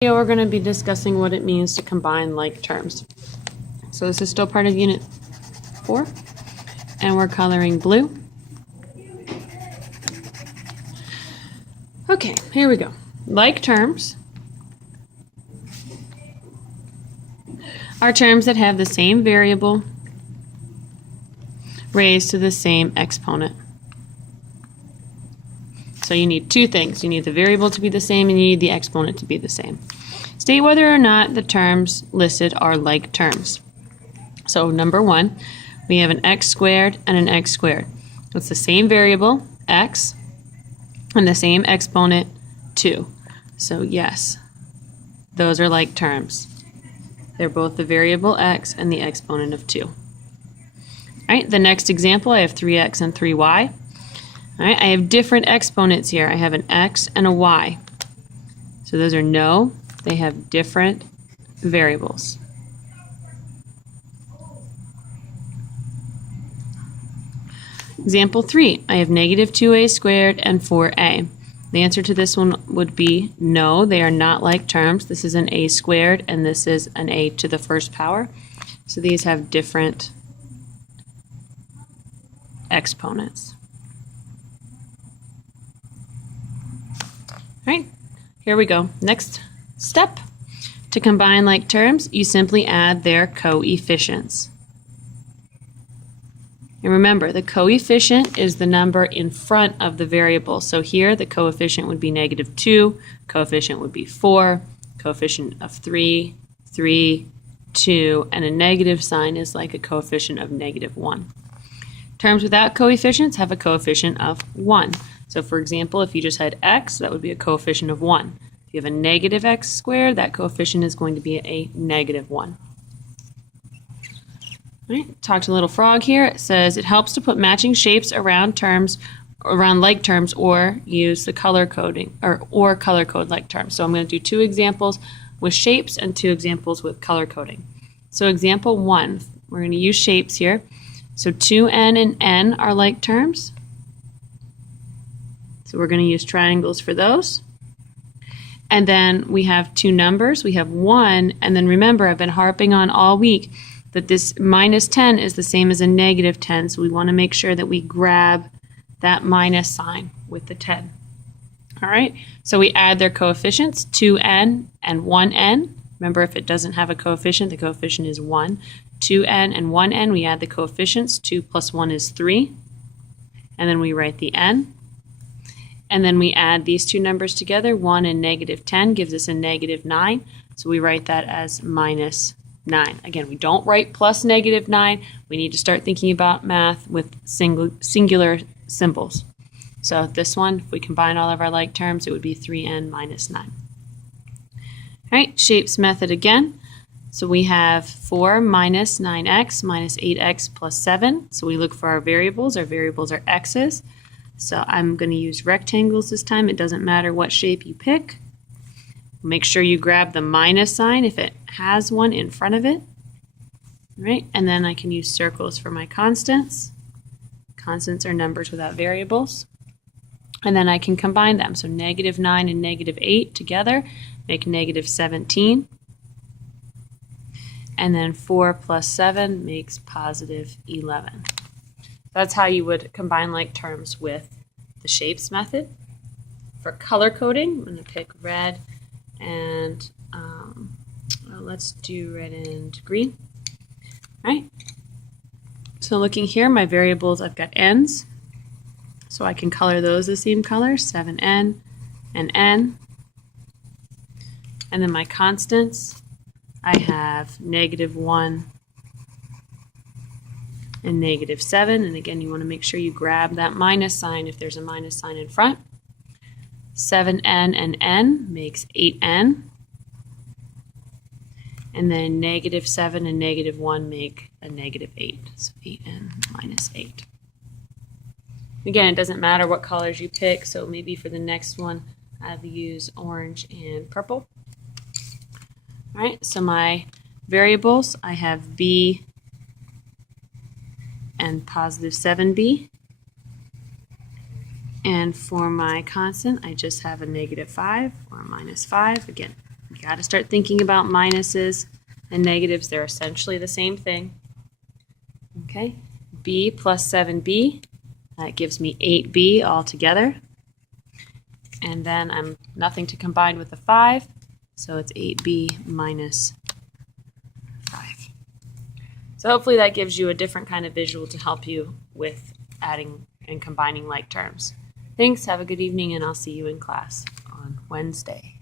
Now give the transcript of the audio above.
Here we're going to be discussing what it means to combine like terms. So this is still part of Unit 4, and we're coloring blue. Okay, here we go. Like terms are terms that have the same variable raised to the same exponent. So you need two things. You need the variable to be the same and you need the exponent to be the same. State whether or not the terms listed are like terms. So number one, we have an x squared and an x squared. It's the same variable, x, and the same exponent, 2. So yes, those are like terms. They're both the variable x and the exponent of 2. All right, the next example, I have 3x and 3y. All right, I have different exponents here. I have an x and a y. So those are no, they have different variables. Example 3, I have negative 2a squared and 4a. The answer to this one would be no, they are not like terms. This is an a squared and this is an a to the first power. So these have different exponents. All right, here we go. Next step. To combine like terms, you simply add their coefficients. And remember, the coefficient is the number in front of the variable. So here, the coefficient would be negative 2, coefficient would be 4, coefficient of 3, 3, 2, and a negative sign is like a coefficient of negative 1. Terms without coefficients have a coefficient of 1. So for example, if you just had x, that would be a coefficient of 1. If you have a negative x squared, that coefficient is going to be a negative 1. All right, talk to Little Frog here. It says it helps to put matching shapes around like terms or use the color coding or color code like terms. So I'm going to do 2 examples with shapes and 2 examples with color coding. So example 1, we're going to use shapes here. So 2n and n are like terms. So we're going to use triangles for those. And then we have 2 numbers. We have 1, and then remember, I've been harping on all week that this minus 10 is the same as a negative 10, so we want to make sure that we grab that minus sign with the 10. All right, so we add their coefficients, 2n and 1n. Remember, if it doesn't have a coefficient, the coefficient is 1. 2n and 1n, we add the coefficients. 2 plus 1 is 3. And then we write the n. And then we add these 2 numbers together. 1 and negative 10 gives us a negative 9. So we write that as minus 9. Again, we don't write plus negative 9. We need to start thinking about math with singular symbols. So this one, if we combine all of our like terms, it would be 3n minus 9. All right, shapes method again. So we have 4 minus 9x minus 8x plus 7. So we look for our variables. Our variables are x's. So I'm going to use rectangles this time. It doesn't matter what shape you pick. Make sure you grab the minus sign if it has one in front of it. All right, and then I can use circles for my constants. Constants are numbers without variables. And then I can combine them. So negative 9 and negative 8 together make negative 17. And then 4 plus 7 makes positive 11. That's how you would combine like terms with the shapes method. For color coding, I'm going to pick red and let's do red and green. All right. So looking here, my variables, I've got n's. So I can color those the same color, 7n and n. And then my constants, I have negative 1 and negative 7. And again, you want to make sure you grab that minus sign if there's a minus sign in front. 7n and n makes 8n. And then negative 7 and negative 1 make a negative 8. So 8n minus 8. Again, it doesn't matter what colors you pick. So maybe for the next one, I'll use orange and purple. All right, so my variables, I have b and positive 7b. And for my constant, I just have a negative 5 or a minus 5. Again, we got to start thinking about minuses and negatives. They're essentially the same thing. Okay, b plus 7b, that gives me 8b altogether. And then I'm nothing to combine with the 5, so it's 8b minus 5. So hopefully that gives you a different kind of visual to help you with adding and combining like terms. Thanks, have a good evening, and I'll see you in class on Wednesday.